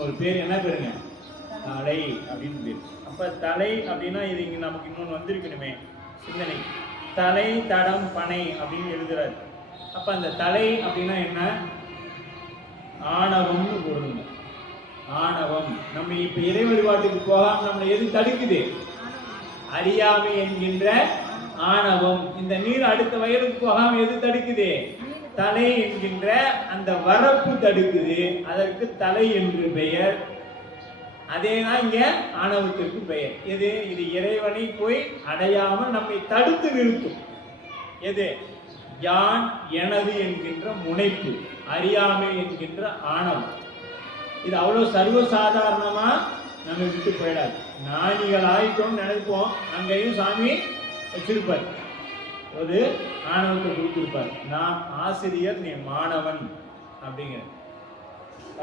இன்னொரு பேர் என்ன பேருங்க? தலை அப்படின்னு பேர். அப்ப தலை அப்படின்னா இது இங்கே நமக்கு இன்னொன்று வந்திருக்கணுமே. சிந்தனை. தலை தடம் பனை அப்படின்னு எழுதுறாரு. அப்ப அந்த தலை அப்படின்னா என்ன? ஆணவம்னு பொருளுங்க. ஆணவம். நம்ம இப்ப இறை வழிபாட்டுக்கு போகாம நம்மளை எது தடுக்குது? அறியாமை என்கின்ற ஆணவம். இந்த நீர் அடுத்த வயலுக்கு போகாம எது தடுக்குது? தலை என்கின்ற அந்த வரப்பு தடுக்குது. அதற்கு தலை என்று பெயர். அதேதான் இங்க ஆணவத்திற்கு பெயர். எது? இது இறைவனை போய் அடையாமல் நம்மை தடுத்து நிறுத்தும். எது? யான் எனது என்கின்ற முனைப்பு அறியாமை என்கின்ற ஆணவம். இது அவ்வளவு சர்வசாதாரணமா நம்ம விட்டு போயிடாது. ஞானிகள் ஆயிட்டோம்னு நினைப்போம். அங்கேயும் சாமி வச்சிருப்பார். ஒரு ஆணவத்தை கொடுத்துருப்பார் நான் ஆசிரியர் நீ மாணவன் அப்படிங்கிற.